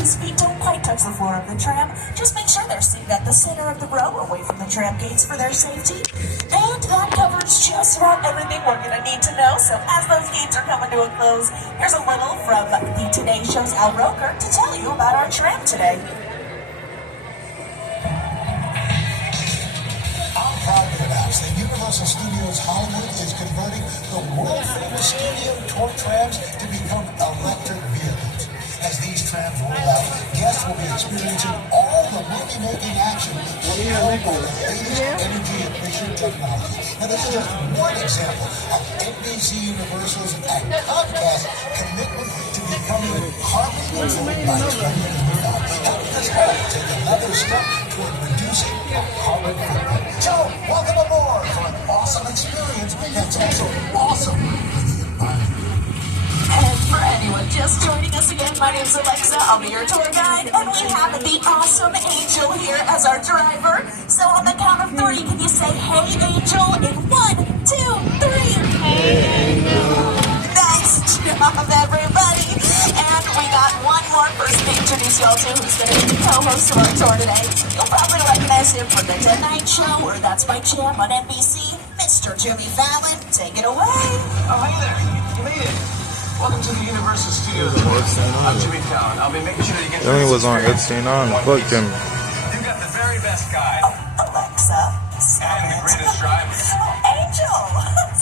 Please feet don't quite touch the floor of the tram. Just make sure they're seated at the center of the row, away from the tram gates for their safety. And that covers just about everything we're going to need to know. So as those gates are coming to a close, here's a little from the Today Show's Al Roker to tell you about our tram today. I'm proud to announce that Universal Studios Hollywood is converting the world-famous studio toy trams to become electric vehicles. As these trams roll out, guests will be experiencing all the movie-making action powered by the latest energy-efficient technology. Now, this is just one example of NBC Universal's and Comcast's commitment to becoming carbon neutral by 2025, helping us all take another step toward reducing our carbon footprint. So, welcome aboard for an awesome experience that's also awesome for the environment. And for anyone just joining us again, my name's Alexa. I'll be your tour guide, and we have the awesome Angel here as our driver. So on the count of 3, can you say, "Hey, Angel," in 1, 2, 3. Hey, Angel. Nice job, everybody. And we got one more person to introduce y'all to, who's going to be the co-host of our tour today. You'll probably recognize him from the Tonight Show, or That's My Jam on NBC. Mr. Jimmy Fallon, take it away. Oh, hey there. You made it. Welcome to the Universal Studios tour. I'm Jimmy Fallon. I'll be making sure you get Jimmy was on Epstein on. Fuck Jimmy. You've got the very best guy. Alexa. And the greatest driver. Oh, Angel.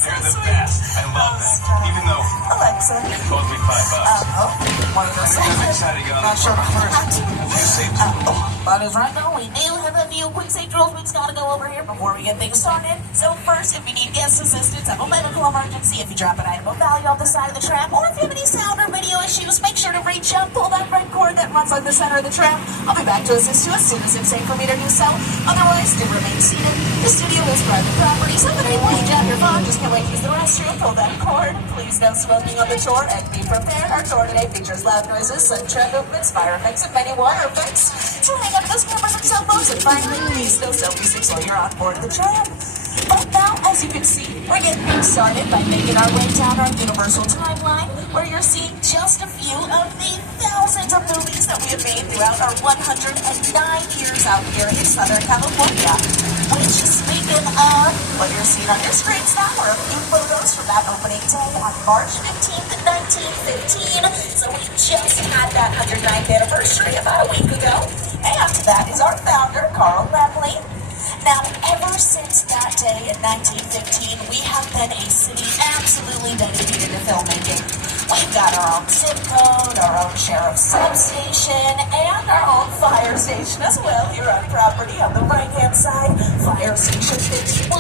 They're the best. I love them. Even though Alexa. it cost me $5. One of those. I'm excited to get on the tour first. You saved That is right, though. We do have a few quick safety rules we just gotta go over here before we get things started. So first, if you need guest assistance, have a medical emergency, if you drop an item of value off the side of the tram, or if you have any sound or video issues, make sure to reach out, pull that red cord that runs on the center of the tram. I'll be back to assist you as soon as it's safe for me to do so. Otherwise, do remain seated. The studio is private property, so if anyone you drop your phone, just can't wait to use the restroom, pull that cord. Please no smoking on the tour, and be prepared. Our tour today features loud noises, sudden tram movements, fire effects, and many water effects. So hang up those cameras and cell phones, and finally, please no selfie sticks while you're on board the tram. But now, as you can see, we're getting things started by making our way down our Universal timeline, where you're seeing just a few of the thousands of movies that we have made throughout our 109 years out here in Southern California. Which, speaking of what you're seeing on your screens now, are a few photos from that opening day on March 15th, 1915. So we just had that 109th anniversary about a week ago. And that is our founder, Carl Laemmle. Now, ever since that day in 1915, we have been a city absolutely dedicated to filmmaking. We've got our own zip code, our own sheriff's substation, and our own fire station as well here on property on the right-hand side. Fire Station 51,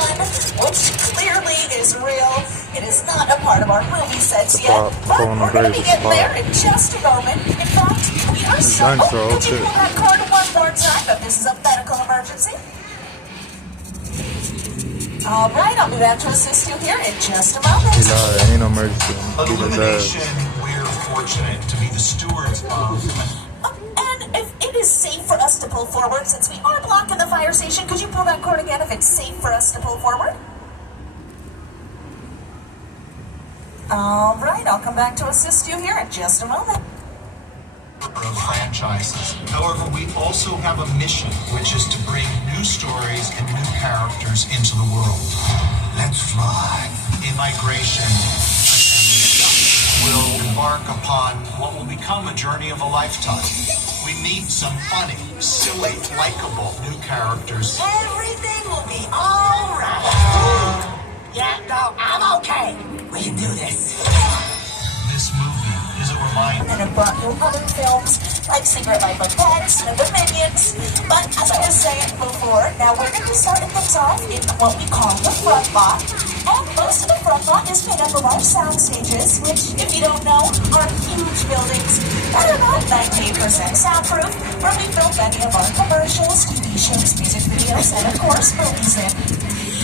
which clearly is real. It is not a part of our movie sets yet, but we're going to be getting there in just a moment. In fact, we are so... Oh, could you pull that card one more time? But this is a medical emergency. All right, I'll be back to assist you here in just a moment. Ain't no emergency. Illumination, we're fortunate to be the stewards of... And if it is safe for us to pull forward, since we are blocking the fire station, could you pull that cord again if it's safe for us to pull forward? All right, I'll come back to assist you here in just a moment. Of franchises. However, we also have a mission, which is to bring new stories and new characters into the world. Let's fly. Immigration will embark upon what will become a journey of a lifetime. We meet some funny, silly, likable new characters. Everything will be all right. Yeah, no, I'm okay. We can do this. This movie is a reminder. And it brought you other films like Secret Life of Pets and The Minions. But as I was saying before, now we're going to be starting things off in what we call the front lot. And most of the front lot is made up of our sound stages, which, if you don't know, are huge buildings that are about 98% soundproof, where we film many of our commercials, TV shows, music videos, and of course, movies in.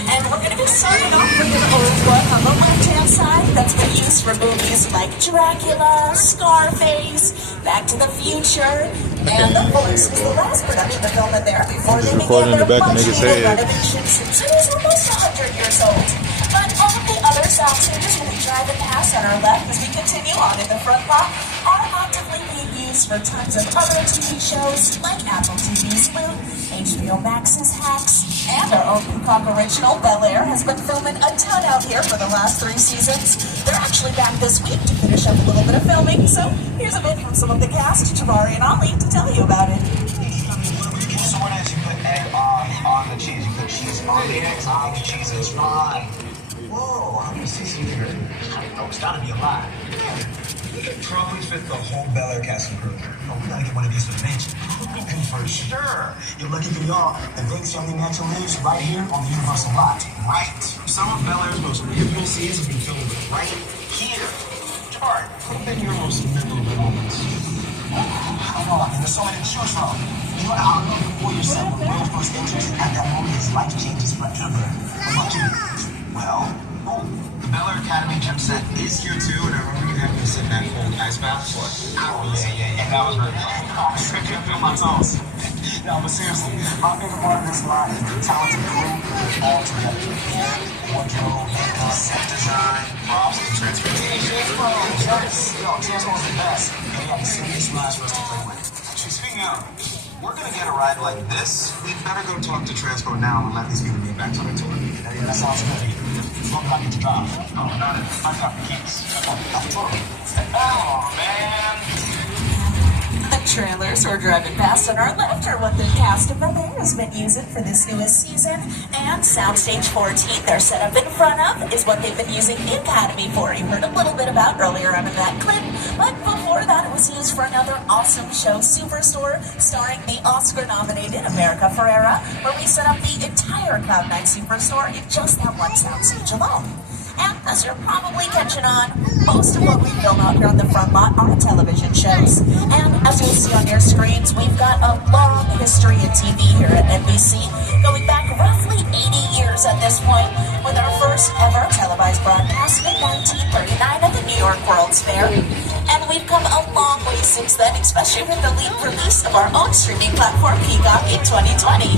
And we're going to be starting off with an old one on the left-hand side that's been used for movies like Dracula, Scarface, Back to the Future, and The Voice is the last production to film in there before they began their much-needed renovations since it is almost 100 years old. But all of the other sound stages we'll be driving past on our left as we continue on in the front lot are actively being used base for tons of other TV shows like Apple TV's Loot, HBO Max's Hacks, and our own Peacock original Bel Air has been filming a ton out here for the last 3 seasons. They're actually back this week to finish up a little bit of filming, so here's a bit from some of the cast, Jabari and Ollie, to tell you about it. So what is you put egg on the cheese? You put cheese on the eggs, on the cheese is fine. Whoa, how many seasons here? Oh, it's gotta be a lot. We could probably fit the whole Bel Air cast and crew. Oh, we gotta get one of these for the bench. And for sure, you're lucky for y'all. The Vince Young Natural lives right here on the Universal lot. Right. Some of Bel Air's most memorable scenes have been filmed right here. Jabari, what have been your most memorable moments? I don't know, I mean, there's so many to choose from. You know, I'll know before yourself when Will first enters, at that moment his life changes forever. What about you? Well, the Bel Air Academy gym set is here too, and I remember you having to sit in that cold ice bath for hours. Yeah, that was really cool. I couldn't feel my toes. No, but seriously, my favorite part of this lot is the talented crew all together. Wardrobe, makeup, set design, props, and transportation. Yes, yo, Transformers the best. And we got the serious slides for us to play with. Actually, speaking of, we're gonna get a ride like this. We'd better go talk to Transpo now and let these people get back to their tour. Yeah, that sounds good. As long as I get to drive. Oh, not it. I got the keys. Oh, man. The trailers we're driving past on our left are what the cast of Bel Air has been using for this newest season, and Soundstage 14 they're set up in front of is what they've been using the Academy for. You heard a little bit about earlier on in that clip, but before that it was used for another awesome show, Superstore, starring the Oscar-nominated America Ferrera, where we set up the entire Cloud9 Superstore in just that one soundstage alone. And as you're probably catching on, most of what we film out here on the front lot are television shows. And as you'll see on your screens, we've got a long history in TV here at NBC, going back roughly 80 years at this point, with our first ever televised broadcast in 1939 at the New York World's Fair. And we've come a long way since then, especially with the release of our own streaming platform, Peacock, in 2020.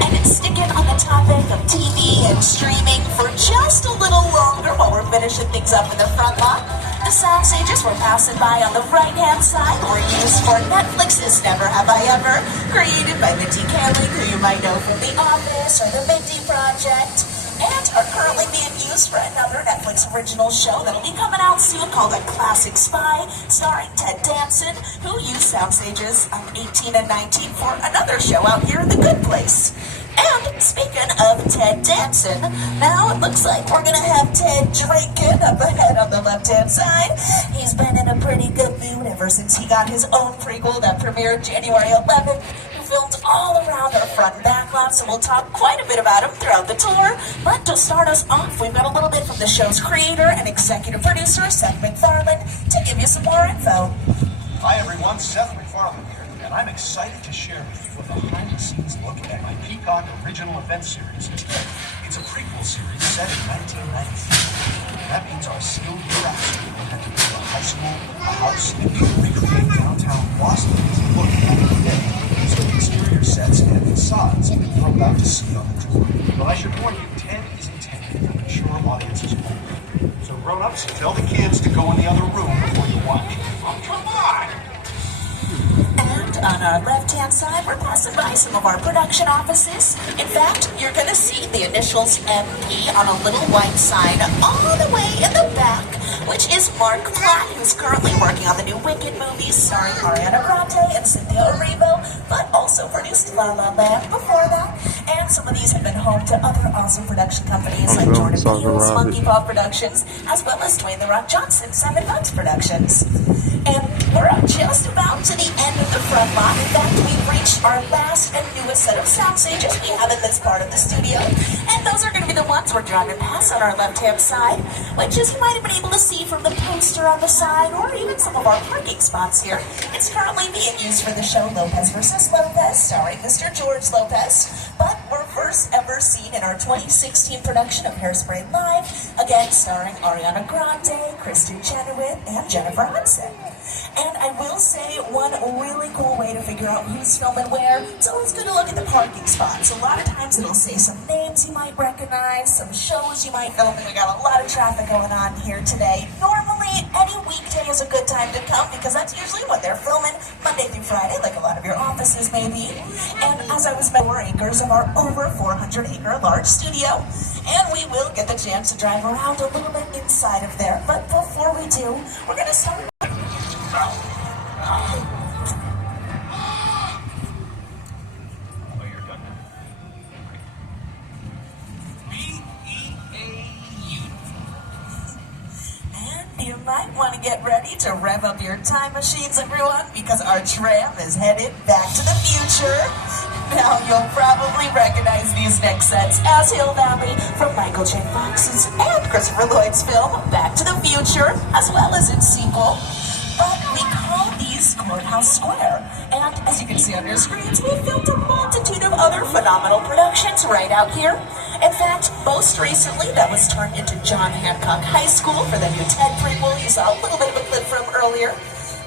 And it's sticking on the topic of TV and streaming for just a little longer while we're finishing things up in the front lot. The sound stages we're passing by on the right-hand side were used for Netflix's Never Have I Ever, created by Mindy Kaling, who you might know from The Office or The Mindy Project, and are currently being used for another Netflix original show that'll be coming out soon called A Classic Spy, starring Ted Danson, who used sound stages 18 and 19 for another show out here in The Good Place. And speaking of Ted Danson, now it looks like we're gonna have Ted drinking up ahead on the left-hand side. He's been in a pretty good mood ever since he got his own prequel that premiered January 11th, who filmed all around our front and back lot, so we'll talk quite a bit about him throughout the tour. But to start us off, we've got a little bit from the show's creator and executive producer, Seth MacFarlane, to give you some more info. Hi everyone, Seth MacFarlane here, and I'm excited to share with you a behind-the-scenes look at my Peacock original event series. It's a prequel series set in 1993. That means our skilled craftspeople had to build a high school, a house, and even recreate downtown Boston as it looked back in the day, using exterior sets and facades that you're about to see on the tour. But I should warn you, Ted is intended for mature audiences only. So grown-ups, tell the kids to go in the other room before you watch. Oh, come on! And on our left-hand side, we're passing by some of our production offices. In fact, you're going to see the initials MP on a little white sign all the way in the back, which is Mark Platt, who's currently working on the new Wicked movies starring Ariana Grande and Cynthia Erivo, but also produced La La Land before that. And some of these have been home to other awesome production companies like Jordan Peele's Monkey Paw Productions, as well as Dwayne The Rock Johnson's 7 Bucks Productions. And we're just about to the end of the front lot. In fact, we've reached our last and newest set of sound stages we have in this part of the studio. And those are going to be the ones we're driving past on our left-hand side, which, as you might have been able to see from the poster on the side, or even some of our parking spots here, it's currently being used for the show Lopez vs. Lopez, starring Mr. George Lopez. But we're first ever seen in our 2016 production of Hairspray Live, again starring Ariana Grande, Kristen Chenoweth, and Jennifer Hudson. And I will say one really cool way to figure out who's filming where, it's always good to look at the parking spots. A lot of times it'll say some names you might recognize, some shows you might know. We got a lot of traffic going on here today. Normally, any weekday is a good time to come because that's usually when they're filming Monday through Friday, like a lot of your offices may be. And as I was 4 acres of our over 400-acre large studio, and we will get the chance to drive around a little bit inside of there. But before we do, we're going to start. You might want to get ready to rev up your time machines, everyone, because our tram is headed back to the future. Now, you'll probably recognize these next sets as Hill Valley from Michael J. Fox's and Christopher Lloyd's film Back to the Future, as well as its sequel. But we call these Courthouse Square. And as you can see on your screens, we filmed a multitude of other phenomenal productions right out here. In fact, most recently, that was turned into John Hancock High School for the new Ted prequel you saw a little bit of a clip from earlier.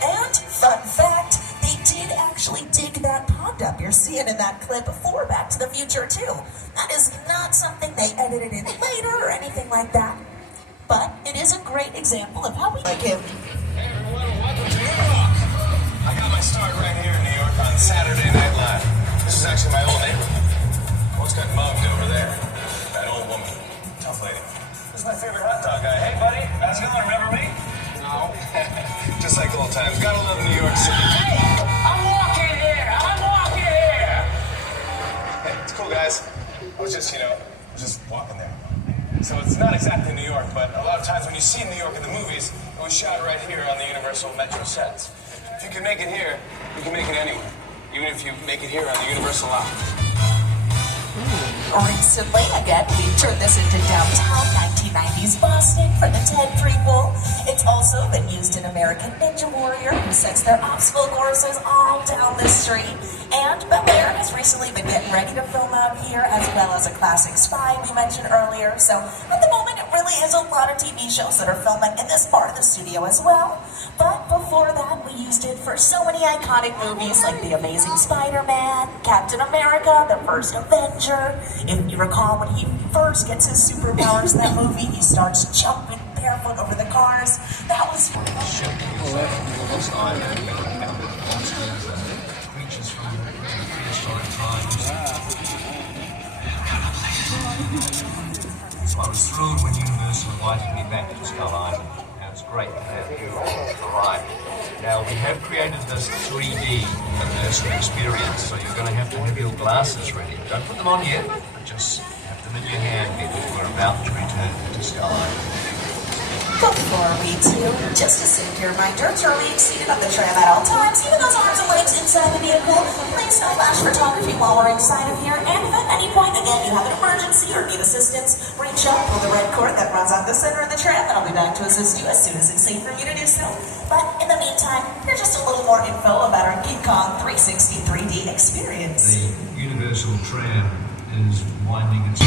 And, fun fact, they did actually dig that pond up you're seeing in that clip for Back to the Future, too. That is not something they edited in later or anything like that. But it is a great example of how we like him. Hey everyone, welcome to New York. I got my start right here in New York on Saturday Night Live. This is actually my old neighborhood. What's got mugged over there? That old woman. Tough lady. This is my favorite hot dog guy. Hey buddy, how's it going? Remember me? No. Just like old times. Gotta love New York City. Hey, I'm walking here. Hey, it's cool guys. I was just walking there. So it's not exactly New York, but a lot of times when you see New York in the movies, it was shot right here on the Universal Metro sets. If you can make it here, you can make it anywhere. Even if you make it here on the Universal lot. Recently, again, we turned this into downtown 1990s Boston for the Ted prequel. It's also been used in American Ninja Warrior, who sets their obstacle courses all down the street. And Bel Air has recently been getting ready to film out here, as well as a classic Spy we mentioned earlier. So at the moment, it really is a lot of TV shows that are filming in this part of the studio as well. But before that, we used it for so many iconic movies like The Amazing Spider-Man, Captain America, The First Avenger. If you recall, when he first gets his superpowers in that movie, he starts jumping barefoot over the cars. That was Creatures from prehistoric times. So I was thrilled when Universal invited me back to Skull Island. And it's great to have you arrive. Now, we have created this 3D immersive experience, so you're going to have your glasses ready. Don't put them on yet, but just have them in your hand because we're about to return to Skull Island. before we do, just a safety reminder to remain seated on the tram at all times, even those arms and legs inside the vehicle. Please no flash photography while we're inside of here, and if at any point, again, you have an emergency or need assistance, reach up, pull the red cord that runs out the center of the tram, and I'll be back to assist you as soon as it's safe for you to do so. But in the meantime, here's just a little more info about our King Kong 360 3D experience. The Universal Tram is winding its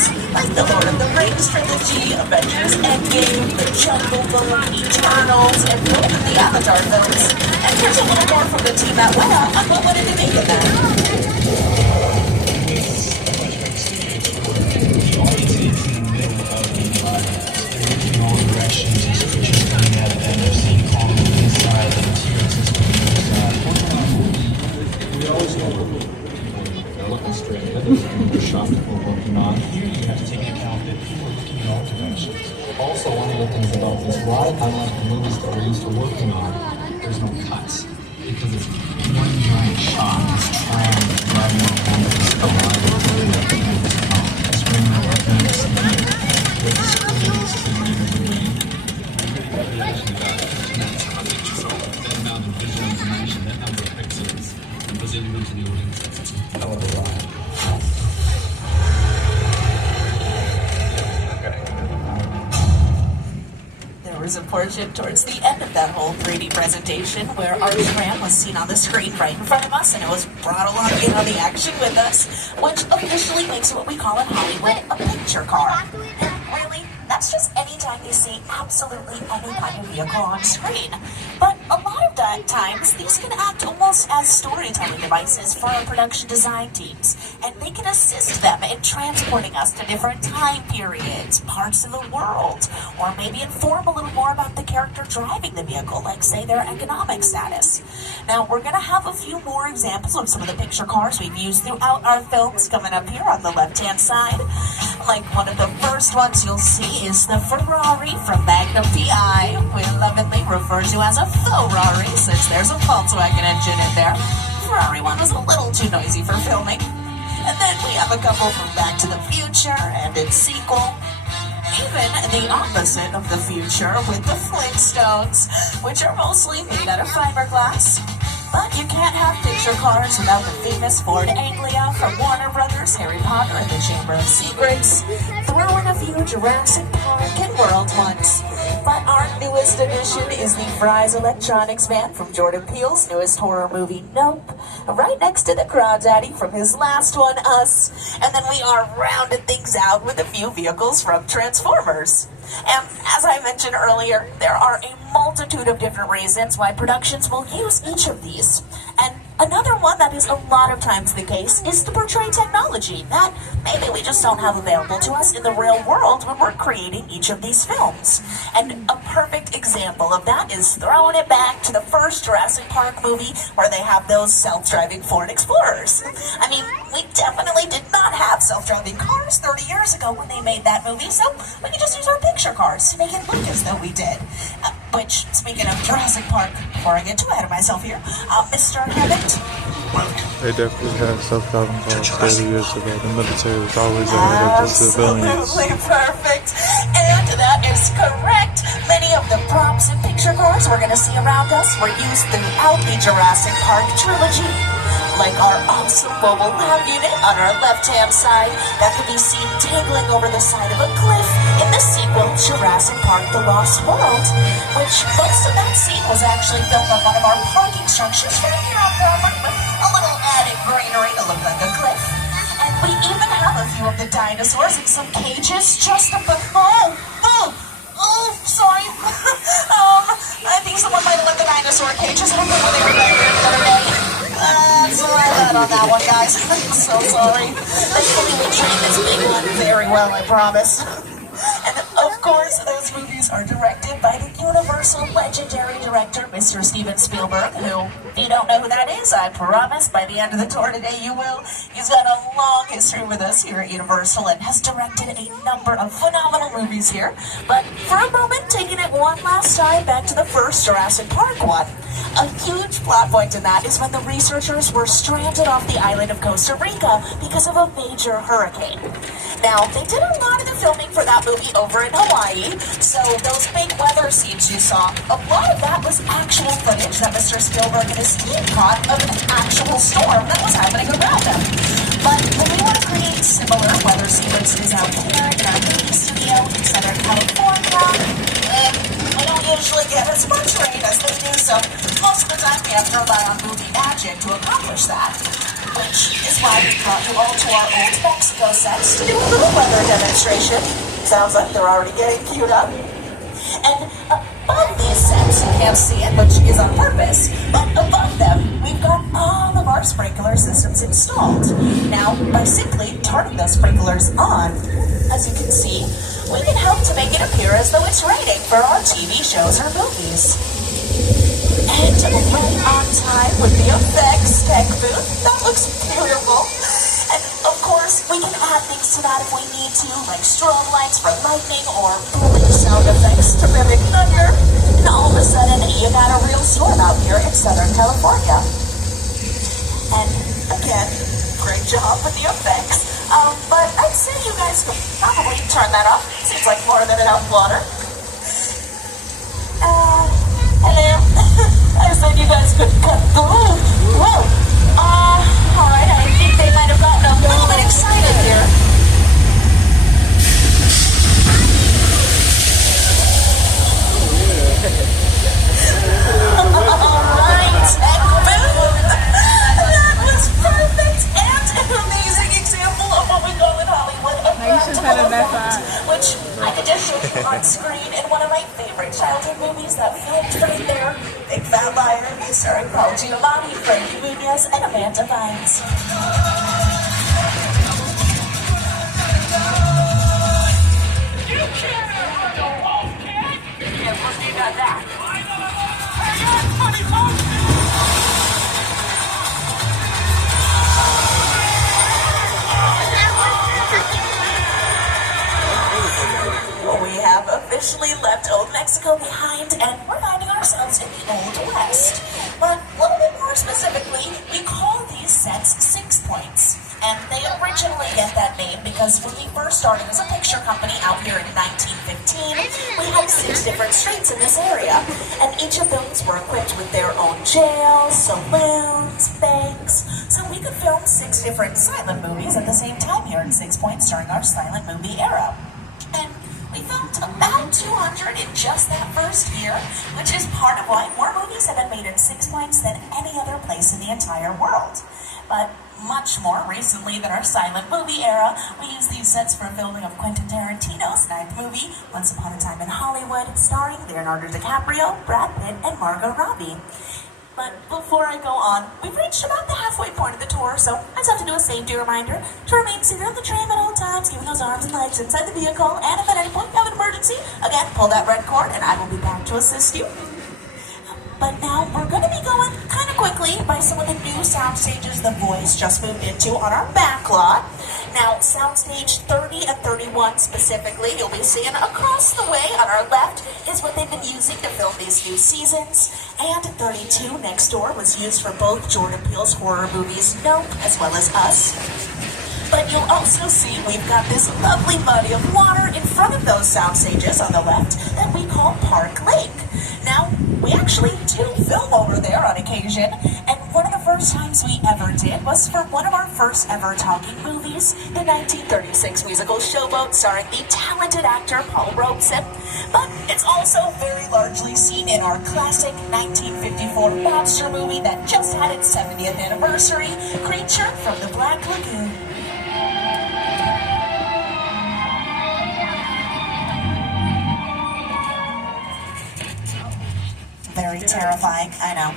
series, like the Lord of the Rings trilogy, Avengers Endgame, The Jungle Book, Eternals, and both of the Avatar films. And here's a little more from the team at Weta on what went into making them. Shop that we're working on. Here you have to take into account that people are looking in all directions. Also, one of the things about this, a lot of unlike the movies that we're used to working on, there's no cuts. Because it's one giant shot, this tram driving around this line. That's when you're working on this with the screens, that amount of visual information, that number of pixels, was able to the audience. That's a hell of a ride. There was a portion towards the end of that whole 3D presentation where our tram was seen on the screen right in front of us, and it was brought along in on the action with us, which officially makes what we call in Hollywood a picture car. Really, that's just any time you see absolutely any kind of vehicle on screen. But a lot of times, these can act almost as storytelling devices for our production design teams, and they can assist them in transporting us to different time periods, parts of the world, or maybe inform a little more about the character driving the vehicle, like say their economic status. Now, we're going to have a few more examples of some of the picture cars we've used throughout our films coming up here on the left-hand side. Like one of the first ones you'll see is the Ferrari from Magnum PI, we lovingly refer to as a Ferrari since there's a Volkswagen engine in there. Ferrari one was a little too noisy for filming. And then we have a couple from Back to the Future and its sequel. Even the opposite of the future with the Flintstones, which are mostly made out of fiberglass. But you can't have picture cars without the famous Ford Anglia from Warner Brothers, Harry Potter and the Chamber of Secrets. Throw in a few Jurassic Park and World ones. But our newest addition is the Fry's Electronics van from Jordan Peele's newest horror movie, Nope. Right next to the Crawdaddy from his last one, Us. And then we are rounding things out with a few vehicles from Transformers. And as I mentioned earlier, there are a multitude of different reasons why productions will use each of these. And another one that is a lot of times the case is to portray technology that maybe we just don't have available to us in the real world when we're creating each of these films. And a perfect example of that is throwing it back to the first Jurassic Park movie where they have those self-driving Ford Explorers. I mean, we definitely did not have self-driving cars 30 years ago when they made that movie, so we could just use our picture cars to make it look as though we did. Which, speaking of Jurassic Park, before I get too ahead of myself here, Mr. Hammond. They definitely had self-driving cars 30 years ago. The military was always ahead of the civilians. Absolutely perfect. And that is correct. Many of the props and picture cars we're going to see around us were used throughout the Jurassic Park trilogy. Like our awesome mobile lab unit on our left-hand side that could be seen dangling over the side of a cliff in the sequel Jurassic Park The Lost World, which most of that scene was actually filmed on one of our parking structures right here on property with a little added greenery to look like a cliff. And we even have a few of the dinosaurs in some cages just up the... sorry. I think someone might have left the dinosaur cages. I don't know where they were back there the other day. That's all I had on that one, guys. I'm so sorry. Thankfully, we trained this big one very well, I promise. And of course, those movies are directed by the Universal legendary director, Mr. Steven Spielberg, who, if you don't know who that is, I promise by the end of the tour today you will. He's got a long history with us here at Universal and has directed a number of phenomenal movies here. But for a moment, taking it one last time back to the first Jurassic Park one. A huge plot point in that is when the researchers were stranded off the island of Costa Rica because of a major hurricane. Now, they did a lot of the filming for that movie over in Hawaii, so those big weather scenes you saw, a lot of that was actual footage that Mr. Spielberg and his team caught of an actual storm that was happening around them. But when we want to create similar weather sequences out here in our movie studio in Southern California, we don't usually get as much rain as they do, so most of the time we have to rely on movie magic to accomplish that. which is why we brought you all to our old Mexico sets to do a little weather demonstration. Sounds like they're already getting queued up. And above these sets, you can't see it, which is on purpose, but above them, we've got all of our sprinkler systems installed. Now, by simply turning those sprinklers on, as you can see, we can help to make it appear as though it's raining for our TV shows or movies. And right on time with the effects tech booth. That looks beautiful. And of course, we can add things to that if we need to, like strobe lights for lightning or booming sound effects to mimic thunder. And all of a sudden, you got a real storm out here in Southern California. And again, great job with the effects. But I'd say you guys could probably turn that off. Seems like more than enough water. Hello. I said you guys could cut through. Whoa. Alright, I think they might have gotten a little bit excited here. Alright, tech booth. That was perfect and an amazing example of what we call in Hollywood a practical effect, which I could just show you on screen in one of my favorite childhood movies that filmed right there, Big Fat Liar, starring Paul Giamatti, Frankie Muniz, and Amanda Bynes. You can't have the wolf, kid! Yeah, what do you got that? Hey, everybody, we have officially left Old Mexico behind, and we're finding ourselves in the Old West. But a little bit more specifically, we call these sets 6 Points. And they originally get that name because when we first started as a picture company out here in 1915, we had 6 different streets in this area. And each of those were equipped with their own jails, saloons, banks. So we could film 6 different silent movies at the same time here in 6 Points during our silent movie era. And we filmed about 200 in just that first year, which is part of why more movies have been made in 6 Points than any other place in the entire world. But much more recently than our silent movie era, we used these sets for filming of Quentin Tarantino's 9th movie, Once Upon a Time in Hollywood, starring Leonardo DiCaprio, Brad Pitt, and Margot Robbie. But before I go on, we've reached about the halfway point of the tour, so I just have to do a safety reminder to remain seated on the tram at all times, keeping those arms and legs inside the vehicle, and if at any point you have an emergency, again, pull that red cord and I will be back to assist you. But now we're going to be going kind of quickly by some of the new sound stages The Voice just moved into on our back lot. Now, soundstage 30 and 31 specifically, you'll be seeing across the way on our left is what they've been using to film these new seasons. And 32 next door was used for both Jordan Peele's horror movies Nope as well as Us. But you'll also see we've got this lovely body of water in front of those sound stages on the left that we call Park Lake. Now, we actually do film over there on occasion, and one of the first times we ever did was for one of our first ever talking movies, the 1936 musical Showboat, starring the talented actor Paul Robeson. But it's also very largely seen in our classic 1954 monster movie that just had its 70th anniversary, Creature from the Black Lagoon. Very terrifying, I know.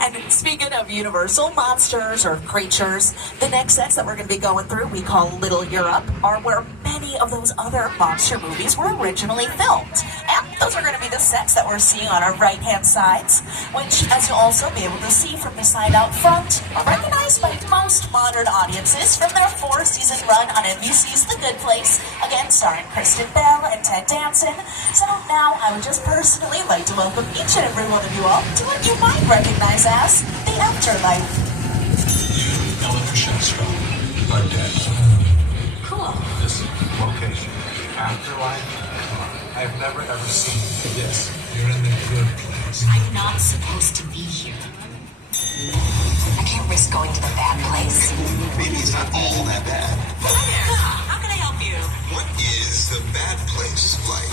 And speaking of Universal monsters or creatures, the next sets that we're going to be going through we call Little Europe, are where many of those other monster movies were originally filmed. And those are going to be the sets that we're seeing on our right-hand sides, which, as you'll also be able to see from the side out front, are recognized by most modern audiences from their 4-season run on NBC's The Good Place, again starring Kristen Bell and Ted Danson. So now I would just personally like to welcome each and every one of you all to what you might recognize as the afterlife. You, Eleanor Shellstrop, are dead. Cool. This location, afterlife, I've never ever seen this. You're in the good place. I'm not supposed to be here. I can't risk going to the bad place. Maybe it's not all that bad. Hi there. How can I help you? What is the bad place like?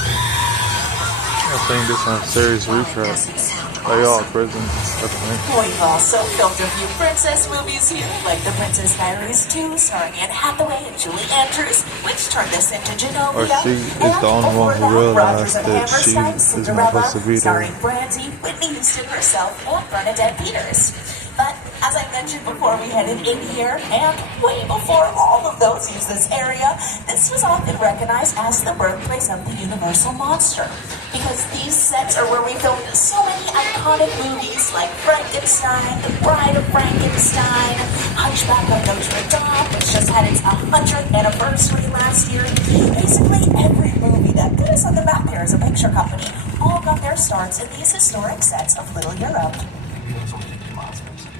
I think this on series retro. Doesn't sound They all prisons and stuff, man. We've also filmed a few princess movies here, like The Princess Diaries 2, starring Anne Hathaway and Julie Andrews, which turned us into Genovia. Or she is the only one who realized that she is not supposed to be there. Starring Brandy, Whitney Houston herself, and Bernadette Peters. But as I mentioned before we headed in here, and way before all of those used this area, this was often recognized as the birthplace of the Universal Monster. Because these sets are where we filmed so many iconic movies like Frankenstein, The Bride of Frankenstein, Hunchback of Notre Dame, which just had its 100th anniversary last year. Basically every movie that put us on the map here as a picture company all got their starts in these historic sets of Little Europe.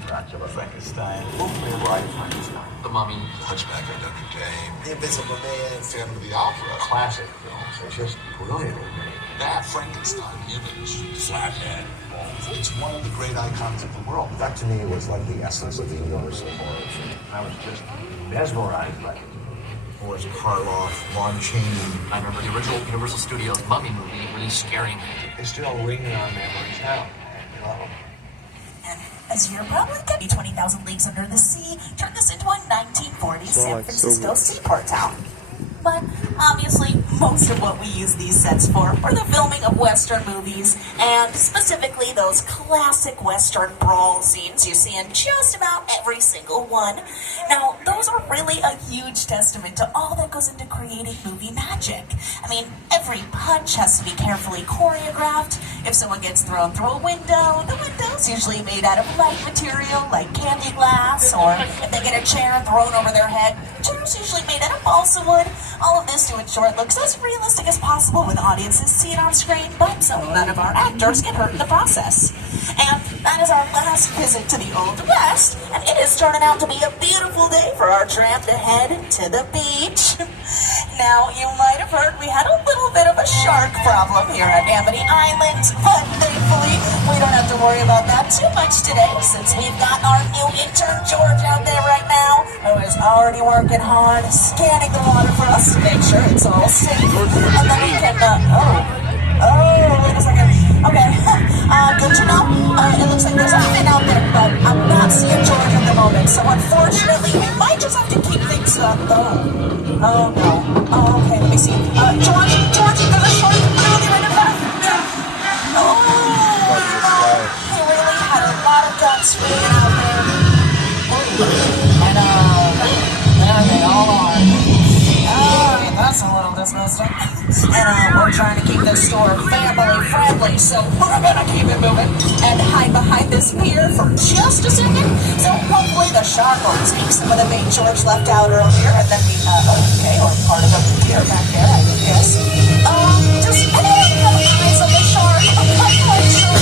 Dracula, Frankenstein, The Bride of Frankenstein, The Mummy. Hunchback of Notre Dame, The Invisible Man, Phantom of the Opera. Classic films. They're just brilliantly made. That Frankenstein image, flathead, it's one of the great icons of the world. That to me was like the essence of the Universal horror film. I was just mesmerized by it. Boris Karloff, Lon Chaney. I remember the original Universal Studios Mummy movie really scaring me. It's still ringing on memories now. And as you're probably getting 20,000 Leagues Under the Sea turned this into a 1940s San Francisco seaport town. But obviously, most of what we use these sets for are the filming of Western movies, and specifically those classic Western brawl scenes you see in just about every single one. Now, those are really a huge testament to all that goes into creating movie magic. I mean, every punch has to be carefully choreographed. If someone gets thrown through a window, the window's usually made out of light material like candy glass, or if they get a chair thrown over their head, chair's usually made out of balsa wood. All of this to ensure it looks as realistic as possible when audiences see it on screen, but so none of our actors get hurt in the process. And that is our last visit to the Old West, and it is turning out to be a beautiful day for our tramp to head to the beach. Now, you might have heard we had a little bit of a shark problem here at Amity Island, but thankfully we don't have to worry about that too much today, since we've got our new intern George out there right now, who is already working hard, scanning the water for us to make sure it's all safe. And then we can, wait a second. Okay, good to know. It looks like there's a fin out there, but I'm not seeing George at the moment, so unfortunately we might just have to keep things up. Oh no. Okay, let me see. George, there's a shark really right in front of you. He really had a lot of guts swinging out there. And there they all are. That's a little disgusting. And we're trying to keep this store family friendly, so we're gonna keep it moving and hide behind this pier for just a second. So hopefully the shark will take some of the bait George left out earlier, and then or part of the pier back there, I would guess. Does anyone have eyes on the shark? I'm not quite sure.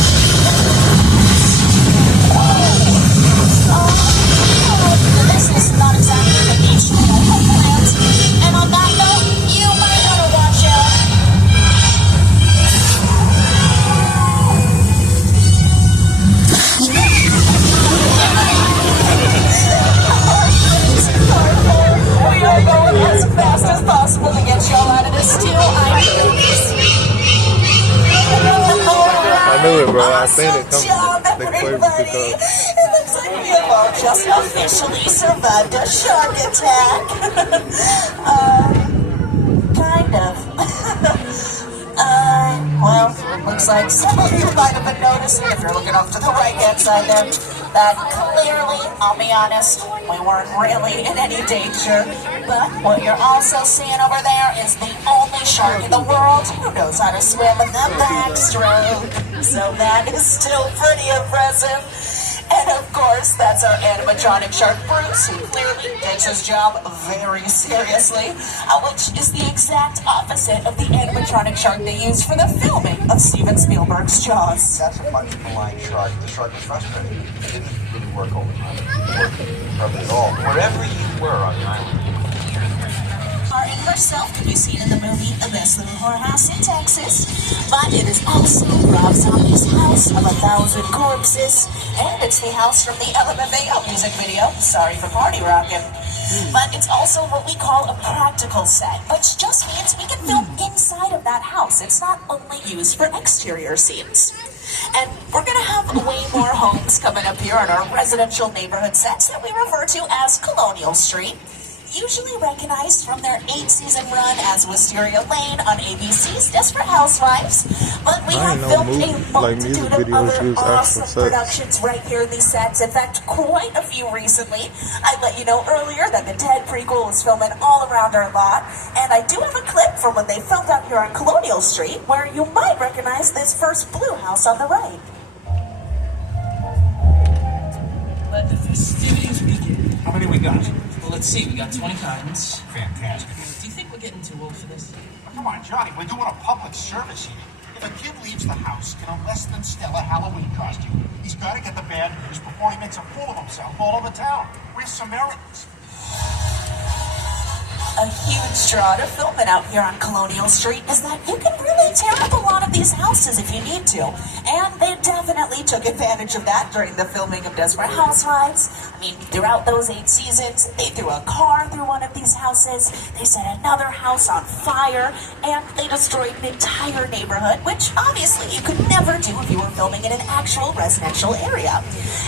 This is not exactly the beach that I had planned. And on that note, you might want to watch out. We are going as fast as possible to get y'all out of this still I knew it, bro. I seen it coming. Everybody. It looks like we have all just officially survived a shark attack. Kind of. Well, it looks like some of you might have been noticing, if you're looking off to the right-hand side there, that clearly, I'll be honest, we weren't really in any danger. But what you're also seeing over there is the only shark in the world who knows how to swim in the backstroke. So that is still pretty impressive. And of course, that's our animatronic shark, Bruce, who clearly takes his job very seriously, which is the exact opposite of the animatronic shark they used for the filming of Steven Spielberg's Jaws. That's a much maligned shark. The shark was frustrated. It didn't really work all the time. It didn't work hardly at all. Wherever you were on the island. Martin herself could be seen in the movie The Best Little Whorehouse in Texas, but it is also Rob Zombie's House of 1,000 Corpses, and it's the house from the LMFAO music video, Sorry for Party Rockin'. But it's also what we call a practical set, which just means we can film inside of that house. It's not only used for exterior scenes. And we're gonna have way more homes coming up here on our residential neighborhood sets that we refer to as Colonial Street. Usually recognized from their 8-season run as Wisteria Lane on ABC's Desperate Housewives. But we have filmed a multitude of other awesome productions right here in these sets. In fact, quite a few recently. I let you know earlier that the Ted prequel was filming all around our lot. And I do have a clip from when they filmed out here on Colonial Street where you might recognize this first blue house on the right. Let the festivities begin. How many we got? Well, let's see. We got 20 cartons. Fantastic. Do you think we're getting too old for this? Come on, Johnny, we're doing a public service here. If a kid leaves the house in a less than stellar Halloween costume, he's got to get the bad news before he makes a fool of himself all over town. We're Samaritans. A huge draw to filming out here on Colonial Street is that you can really tear up a lot of these houses if you need to. And they definitely took advantage of that during the filming of Desperate Housewives. I mean, throughout those 8 seasons, they threw a car through one of these houses, they set another house on fire, and they destroyed an entire neighborhood, which obviously you could never do if you were filming in an actual residential area.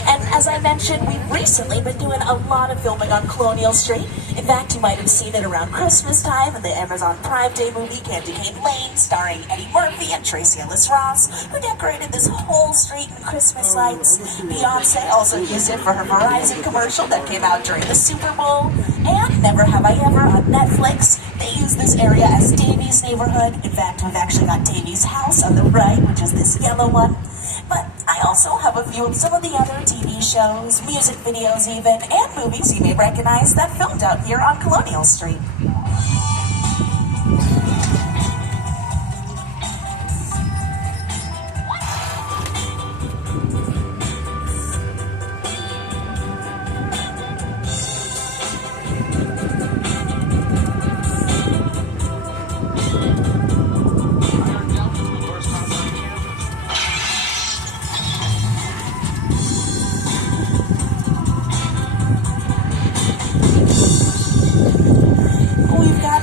And as I mentioned, we've recently been doing a lot of filming on Colonial Street. In fact, you might have seen it around Christmas time in the Amazon Prime Day movie Candy Cane Lane, starring Eddie Murphy and Tracy Ellis Ross, who decorated this whole street in Christmas lights. Beyonce also used it for her Verizon commercial that came out during the Super Bowl. And Never Have I Ever on Netflix, they use this area as Davy's neighborhood. In fact, we've actually got Davy's house on the right, which is this yellow one. But I also have a few of some of the other TV shows, music videos even, and movies you may recognize that filmed out here on Colonial Street.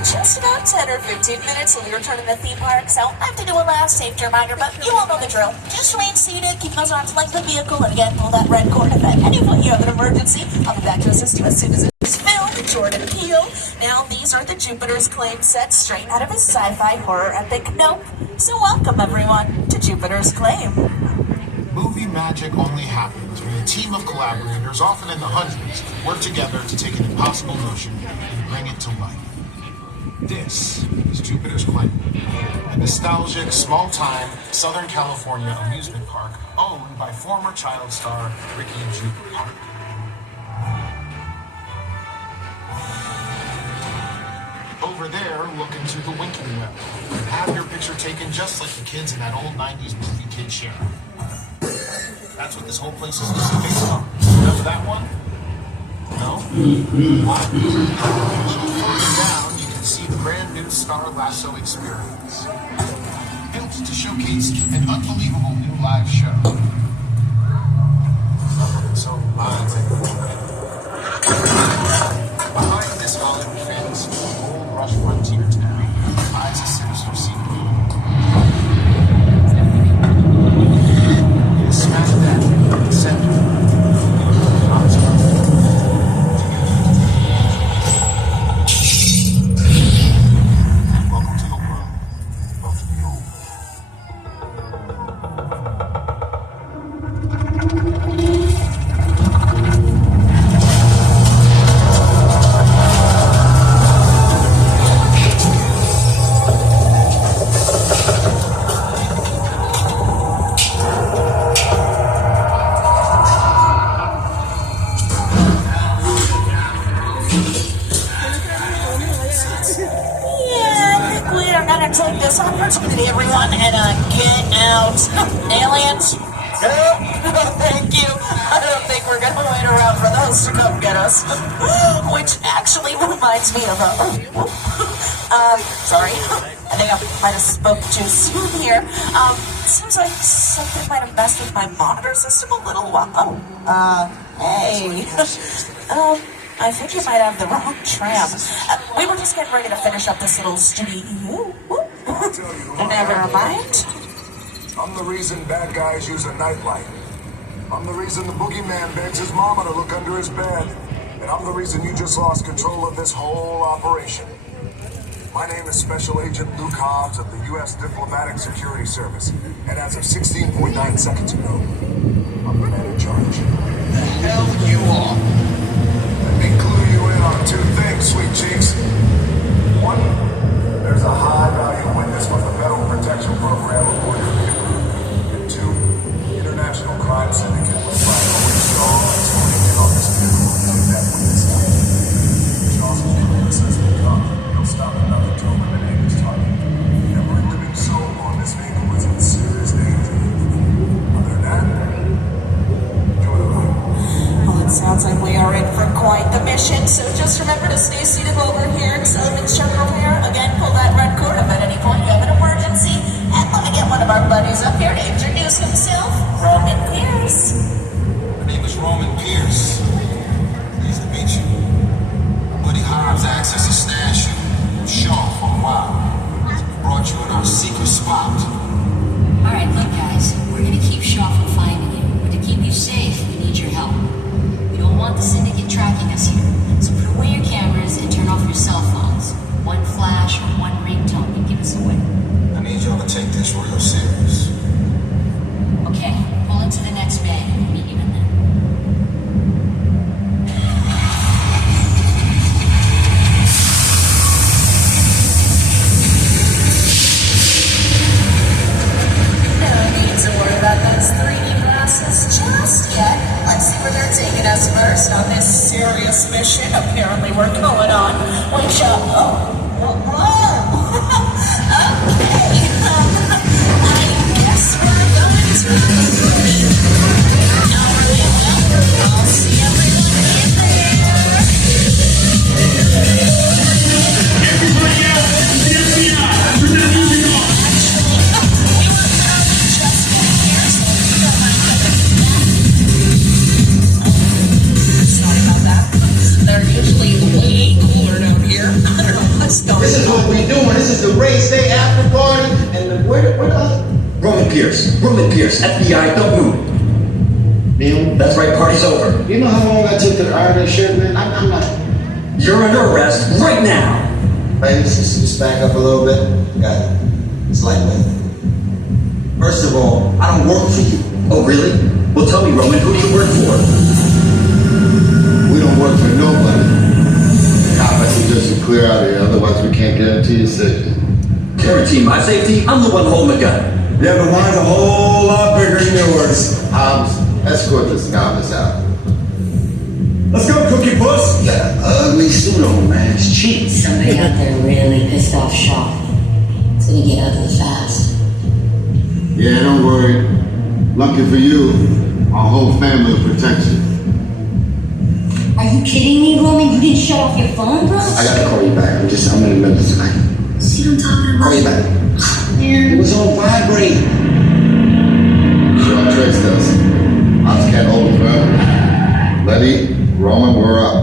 Just about 10 or 15 minutes till we return to the theme park, so I have to do a last safety reminder, but you all know the drill. Just remain seated, keep those arms length of the vehicle, and again, pull that red cord if at any point you have an emergency. I'll be back to assist you as soon as it's filmed. Jordan Peele. Now, these are the Jupiter's Claim sets straight out of his sci-fi horror epic Nope. So welcome, everyone, to Jupiter's Claim. Movie magic only happens when a team of collaborators, often in the hundreds, work together to take an impossible notion and bring it to life. This is Jupiter's Claim, a nostalgic, small-time Southern California amusement park owned by former child star Ricky Jupe Park. Over there, look into the winking well and have your picture taken just like the kids in that old 90s movie Kid Sheriff. That's what this whole place is based on. Remember that one? No? Further down, you can see the brand new Star Lasso experience. Built to showcase an unbelievable new live show. So behind this Hollywood fantasy, old rush frontier town lies a sinister secret. It is smash dab in the center. Welcome to the world of Nope. Take this opportunity, everyone, and get out. Aliens? Thank you. I don't think we're gonna wait around for those to come get us. Which actually reminds me of sorry. I think I might have spoke too soon here. Seems like something might have messed with my monitor system a little while. Hey. I think you might have the wrong tram. We were just getting ready to finish up this little studio. Never mind. I'm the reason bad guys use a nightlight. I'm the reason the boogeyman begs his mama to look under his bed. And I'm the reason you just lost control of this whole operation. My name is Special Agent Luke Hobbs of the U.S. Diplomatic Security Service. And as of 16.9 seconds ago, I'm the man in charge. The hell you are? Let me clue you in on two things, sweet cheeks. One, there's a high-value witness from the Federal Protection Program reported to you. And two, international crime syndicate led by Owen Shaw is holding in on this vehicle to take that witness out. Shaw's criminal says will come. He'll stop at nothing to eliminate his target. Every living soul on this vehicle is in serious danger. Other than that, enjoy the ride. Well, it sounds like we are in for quite the mission, so just remember to stay seated while we're here in Sullivan's Truck Repair. Again, pull that red cord if at any point you have an emergency. And let me get one of our buddies up here to introduce himself, Roman Pierce. My name is Roman Pierce. Pleased to meet you. Buddy Hobbs asked us to stash you with Shaw for a while. We brought you in our secret spot. Alright, look guys, we're gonna keep Shaw from finding you. But to keep you safe, we need your help. We don't want the syndicate tracking us here. So put away your cameras and turn off your cell phones. One flash or one ringtone can give us away. I need y'all to take this real serious. Okay, pull into the next bay. We'll meet you in there. No need to worry about those 3D glasses just yet. Let's see where they're taking us first on this serious mission apparently we're going on. Which, okay. I guess we're going to the movie. I'll see everyone in there. Everybody out! The FBI! Turn that music off! We were probably just in here, so we don't mind. Sorry about that. They're usually way cooler down here. I don't know what's going on. This is what we're doing. This is the race day after party. And where the other? Roman Pierce, FBI, don't move. Neil? That's right, party's over. You know how long I took to earn this shit, man? I'm not. You're under arrest right now. Hey, just back up a little bit. Got it. It's lightweight. First of all, I don't work for you. Oh, really? Well, tell me, Roman, who do you work for? We don't work for nobody. The cop has to just clear out of here, otherwise we can't guarantee your safety. Guarantee my safety? I'm the one holding the gun. Yeah, but mine's a whole lot bigger than yours. Hobbs, escort this novice out. Let's go, Cookie Puss! You got an ugly suit on, man. It's cheap. Somebody out there really pissed off Shaw. It's gonna get ugly fast. Yeah, don't worry. Lucky for you, our whole family will protect you. Are you kidding me, Roman? You didn't shut off your phone, bro? I gotta call you back. I'm in the middle of tonight. See what I'm talking about? Call you back. Man. It was on vibrate. Shaw traced us. Ops can't hold it forever. Letty, Roman, we're up.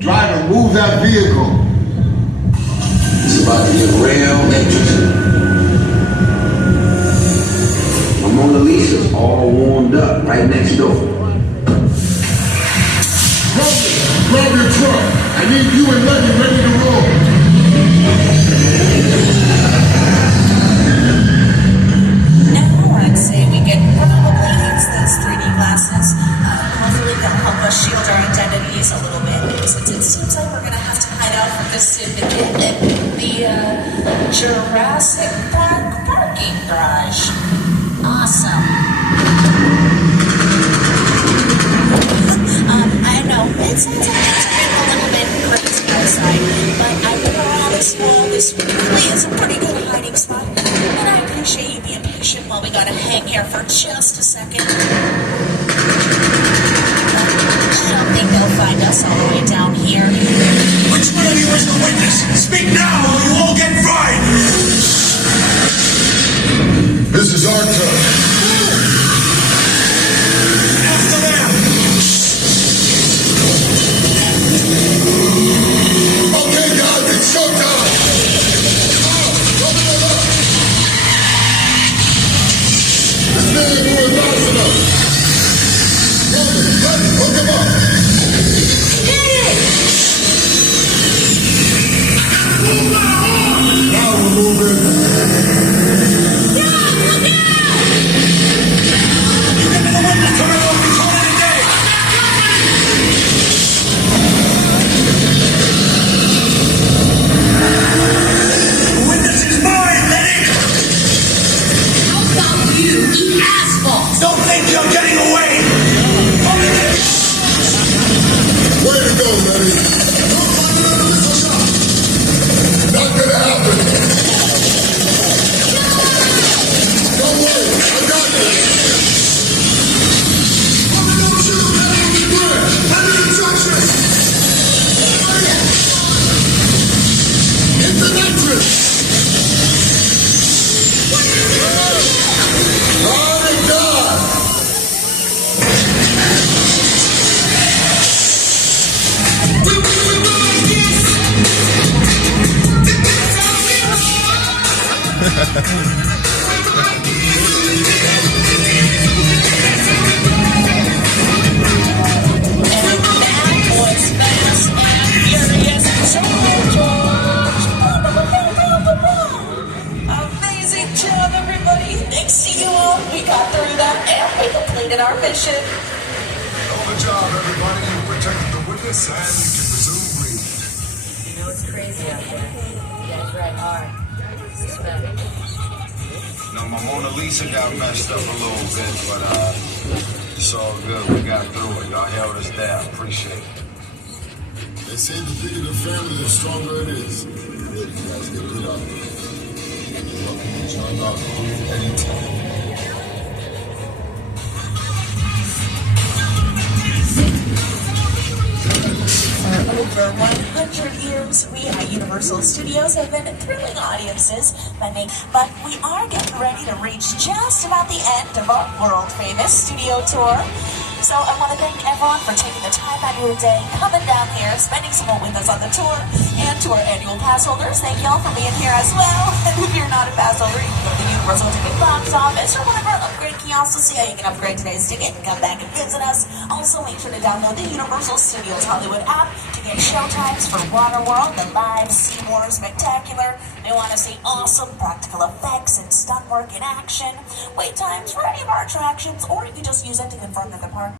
Driver, move that vehicle. It's about to get real interesting. My Mona Lisa's all warmed up right next door. Roman, grab your truck. I need you and Letty ready to roll. I'd say we could probably use those 3D glasses. Hopefully they'll help us shield our identities a little bit, since it seems like we're gonna have to hide out from the syndicate in the Jurassic Park parking garage. Awesome. I know it sounds like it's been a little bit crazy outside, but I promise you all this really is a pretty good hiding spot. And I appreciate you being patient while we gotta hang here for just a second. I don't think they'll find us all the way down here. Which one of you is the witness? Speak now or you all get fried! This is our turn. After them! Okay, guys, it's showtime. on, buddy. Not gonna happen. Don't worry, I got this. Don't shoot, head on the bridge. Head in the trenches. It's an entrance. Oh my God. Amazing job, everybody. Thanks to you all, we got through that and we completed our mission. Good job, everybody. You protected the witness and you can resume breathing. You know it's crazy out there. Yeah, it's right hard. Now, my Mona Lisa got messed up a little bit, but it's all good. We got through it. Y'all held us down. Appreciate it. They say the bigger the family, the stronger it is. You guys get good out there. You're welcome to join our crew anytime. For over 100 years, we at Universal Studios have been thrilling audiences but we are getting ready to reach just about the end of our world-famous studio tour. So I want to thank everyone for taking the time out of your day, coming down here, spending some more with us on the tour, and to our annual pass holders, thank y'all for being here as well. And if you're not a pass holder, you can go to the Universal Ticket Box Office or one of our upgrade kiosks to see how you can upgrade today's ticket and come back and visit us. Also, make sure to download the Universal Studios Hollywood app to get showtimes for Waterworld, the live Seymour Spectacular. They want to see awesome practical effects and stunt work in action, wait times for any of our attractions, or you can just use it to confirm that the park